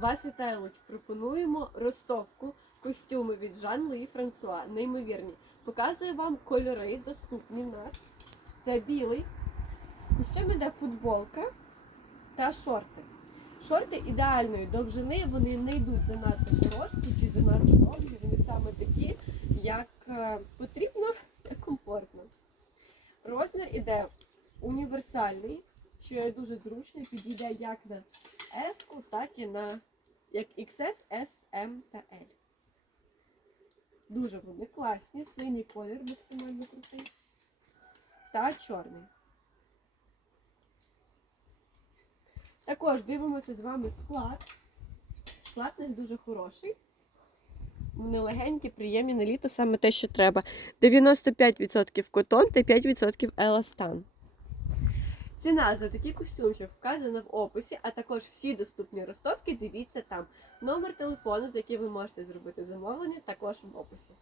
Вас вітає Луч. Пропонуємо ростовку костюми від Жан Луї Франсуа. Неймовірні. Показую вам кольори, доступні в нас. Це білий. В костюмі йде футболка та шорти. Шорти ідеальної довжини, вони не йдуть занадто широкі чи занадто довгі, вони саме такі, як е, потрібно, як комфортно. Розмір іде універсальний, що є дуже зручно, підійде як на S, так і на як XS, S, M та L. Дуже вони класні, синій колір максимально крутий. Та чорний. Також дивимося з вами склад. Склад у них дуже хороший. Вони легенькі, приємні на літо, саме те, що треба. 95% котон та 5% еластан. Ціна за такий костюмчик вказана в описі, а також всі доступні ростовки дивіться там. Номер телефону, за який ви можете зробити замовлення, також в описі.